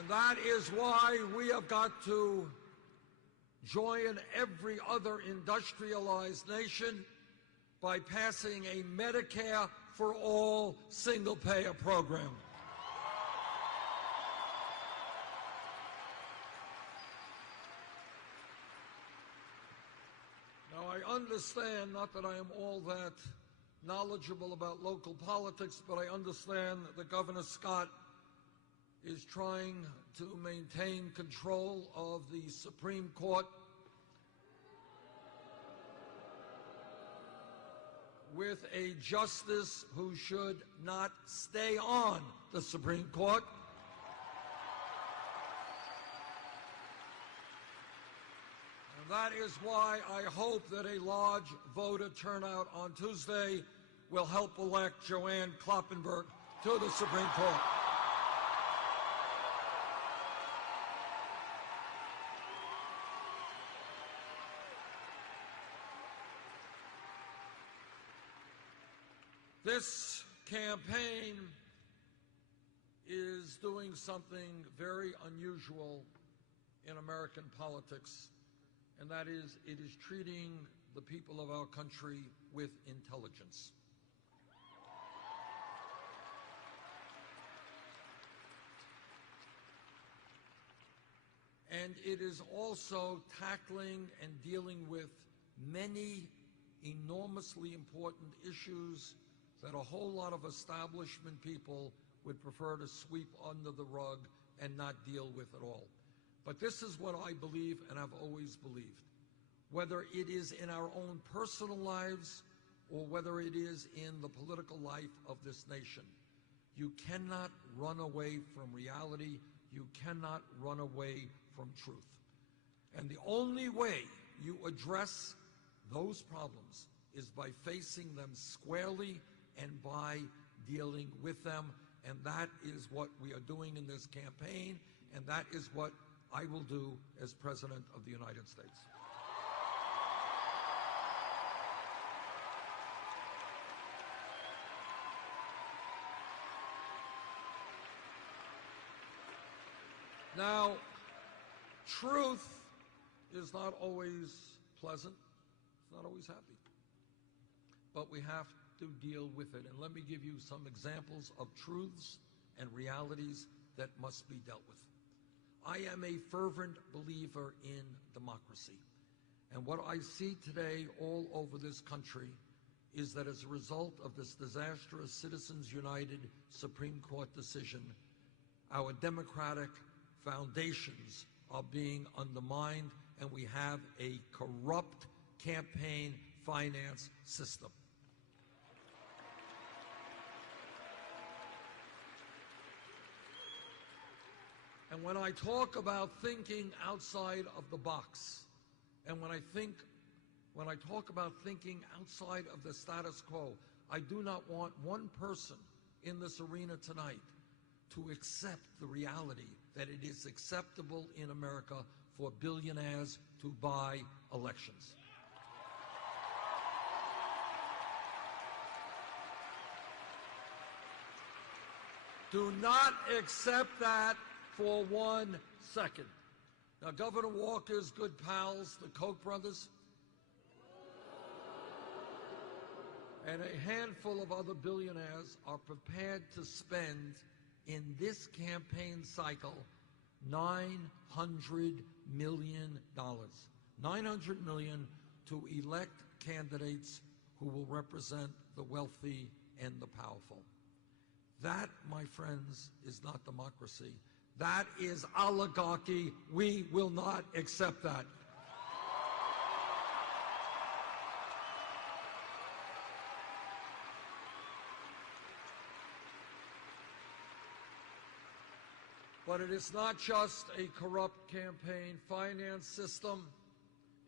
And that is why we have got to join every other industrialized nation by passing a Medicare for all single-payer program. Now, I understand, not that I am all that knowledgeable about local politics, but I understand that Governor Scott is trying to maintain control of the Supreme Court with a justice who should not stay on the Supreme Court. And that is why I hope that a large voter turnout on Tuesday will help elect Joanne Kloppenburg to the Supreme Court. This campaign is doing something very unusual in American politics, and that is it is treating the people of our country with intelligence. And it is also tackling and dealing with many enormously important issues that a whole lot of establishment people would prefer to sweep under the rug and not deal with at all. But this is what I believe and have always believed. Whether it is in our own personal lives or whether it is in the political life of this nation, you cannot run away from reality. You cannot run away from truth. And the only way you address those problems is by facing them squarely and by dealing with them. And that is what we are doing in this campaign, and that is what I will do as President of the United States. Now, truth is not always pleasant. It's not always happy. But we have to deal with it. And let me give you some examples of truths and realities that must be dealt with. I am a fervent believer in democracy. And what I see today all over this country is that as a result of this disastrous Citizens United Supreme Court decision, our democratic foundations are being undermined, and we have a corrupt campaign finance system. And when I talk about thinking outside of the box, and when I talk about thinking outside of the status quo, I do not want one person in this arena tonight to accept the reality that it is acceptable in America for billionaires to buy elections. Do not accept that for 1 second. Now, Governor Walker's good pals, the Koch brothers, and a handful of other billionaires are prepared to spend in this campaign cycle $900 million. $900 million to elect candidates who will represent the wealthy and the powerful. That, my friends, is not democracy. That is oligarchy. We will not accept that. But it is not just a corrupt campaign finance system.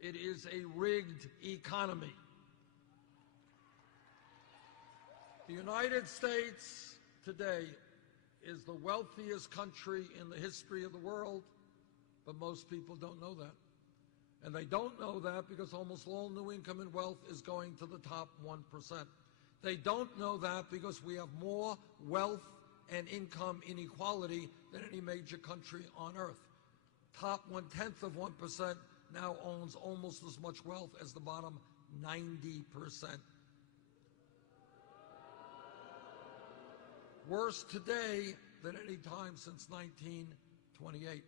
It is a rigged economy. The United States today is the wealthiest country in the history of the world, but most people don't know that. And they don't know that because almost all new income and wealth is going to the top 1%. They don't know that because we have more wealth and income inequality than any major country on earth. Top 1/10 of 1% now owns almost as much wealth as the bottom 90%. Worse today than any time since 1928.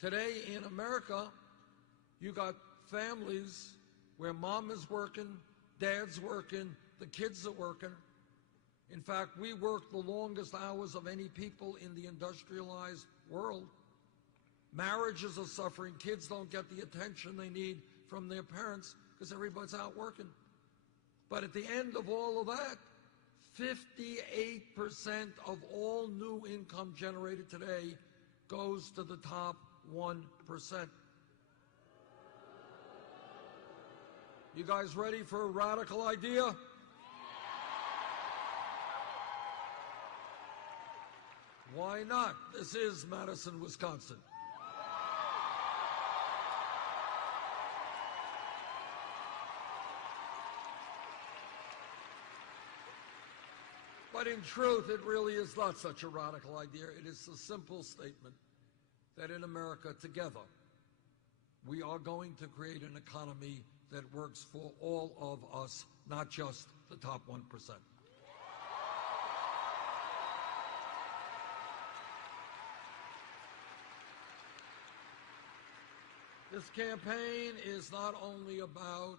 Today in America, you got families where mom is working, dad's working, the kids are working. In fact, we work the longest hours of any people in the industrialized world. Marriages are suffering. Kids don't get the attention they need from their parents because everybody's out working. But at the end of all of that, 58% of all new income generated today goes to the top 1%. You guys ready for a radical idea? Why not? This is Madison, Wisconsin. But in truth, it really is not such a radical idea. It is a simple statement that in America, together, we are going to create an economy that works for all of us, not just the top 1%. This campaign is not only about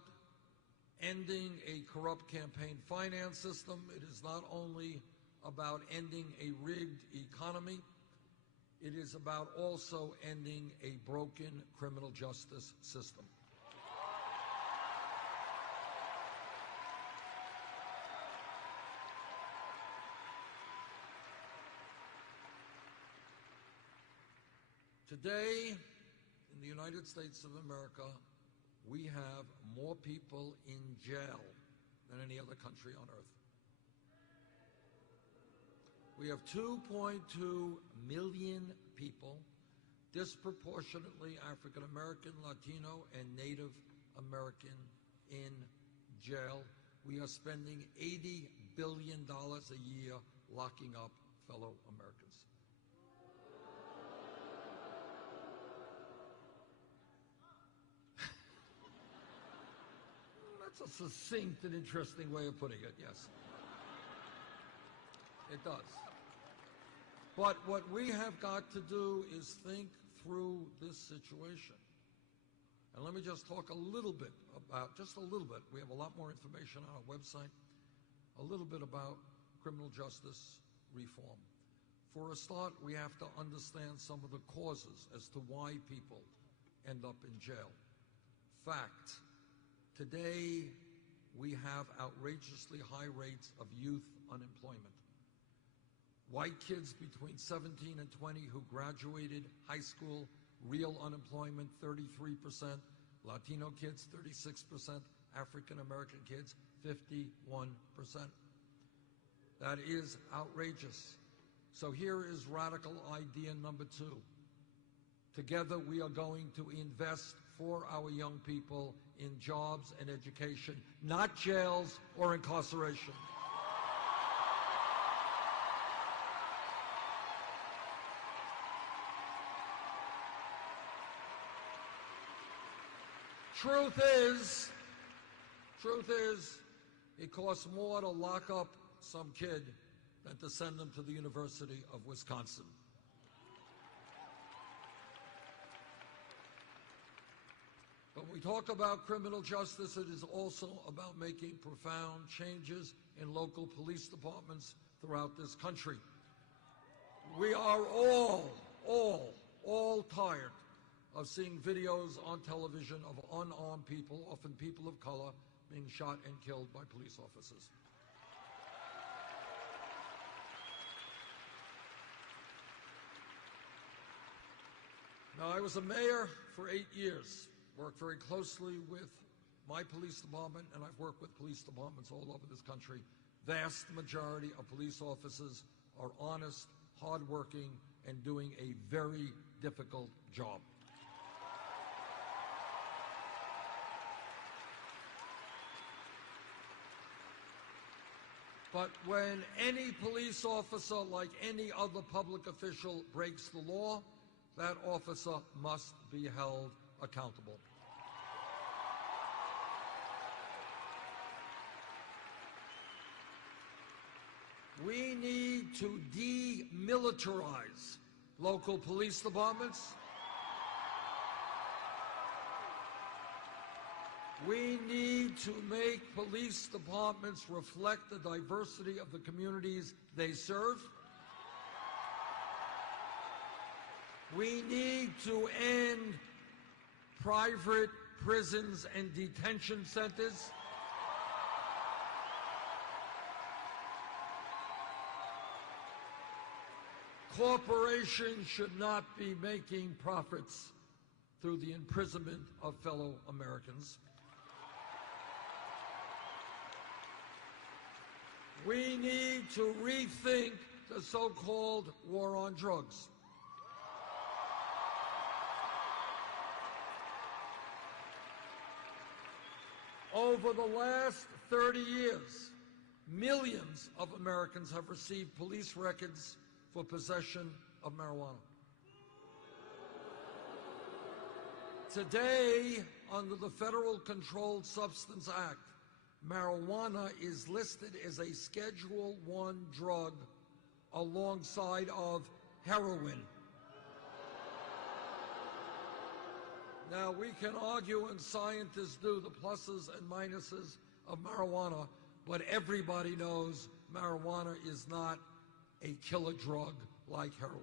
ending a corrupt campaign finance system. It is not only about ending a rigged economy. It is about also ending a broken criminal justice system. Today, in the United States of America, we have more people in jail than any other country on earth. We have 2.2 million people, disproportionately African American, Latino, and Native American in jail. We are spending $80 billion a year locking up fellow Americans. That's a succinct and interesting way of putting it, yes. It does. But what we have got to do is think through this situation. And let me just talk a little bit about, just a little bit, we have a lot more information on our website, a little bit about criminal justice reform. For a start, we have to understand some of the causes as to why people end up in jail. Fact. Today, we have outrageously high rates of youth unemployment. White kids between 17 and 20 who graduated high school, real unemployment 33%, Latino kids 36%, African American kids 51%. That is outrageous. So here is radical idea number 2. Together we are going to invest for our young people in jobs and education, not jails or incarceration. Truth is, it costs more to lock up some kid than to send them to the University of Wisconsin. When we talk about criminal justice, it is also about making profound changes in local police departments throughout this country. We are all tired of seeing videos on television of unarmed people, often people of color, being shot and killed by police officers. Now, I was a mayor for 8 years, worked very closely with my police department, and I've worked with police departments all over this country. Vast majority of police officers are honest, hardworking, and doing a very difficult job. But when any police officer, like any other public official, breaks the law, that officer must be held accountable. We need to demilitarize local police departments. We need to make police departments reflect the diversity of the communities they serve. We need to end private prisons and detention centers. Corporations should not be making profits through the imprisonment of fellow Americans. We need to rethink the so-called war on drugs. Over the last 30 years, millions of Americans have received police records for possession of marijuana. Today, under the Federal Controlled Substance Act, marijuana is listed as a Schedule I drug alongside of heroin. Now, we can argue, and scientists do, the pluses and minuses of marijuana, but everybody knows marijuana is not a killer drug like heroin.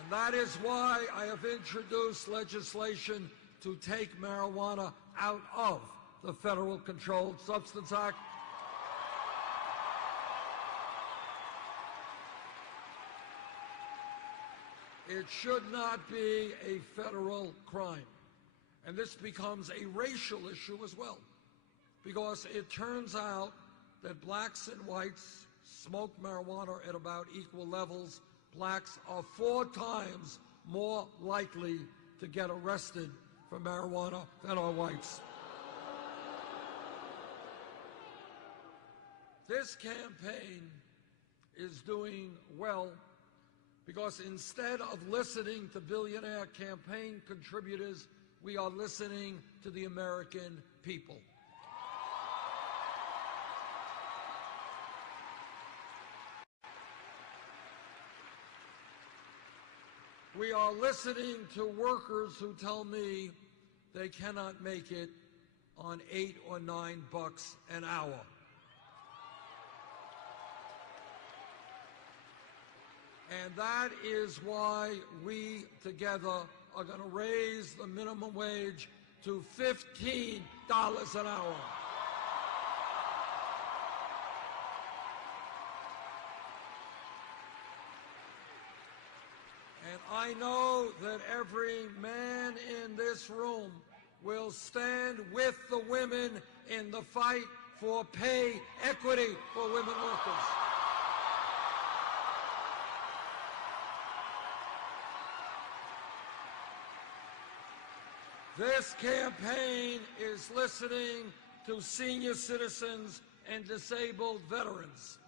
And that is why I have introduced legislation to take marijuana out of the Federal Controlled Substance Act. It should not be a federal crime. And this becomes a racial issue as well, because it turns out that blacks and whites smoke marijuana at about equal levels. Blacks are 4 times more likely to get arrested for marijuana than are whites. This campaign is doing well because instead of listening to billionaire campaign contributors, we are listening to the American people. We are listening to workers who tell me they cannot make it on $8 or $9 an hour. And that is why we together are going to raise the minimum wage to $15 an hour. And I know that every man in this room will stand with the women in the fight for pay equity for women workers. This campaign is listening to senior citizens and disabled veterans.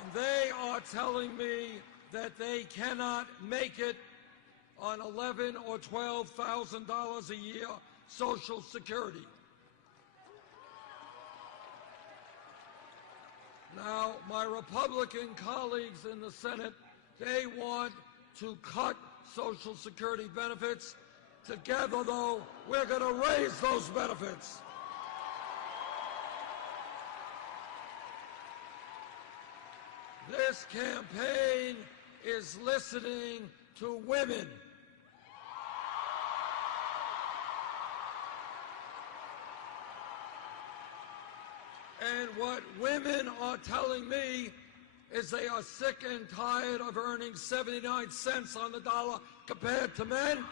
And they are telling me that they cannot make it on $11,000 or $12,000 a year Social Security. Now, my Republican colleagues in the Senate, they want to cut Social Security benefits. Together, though, we're going to raise those benefits. This campaign is listening to women. And what women are telling me is they are sick and tired of earning 79 cents on the dollar compared to men,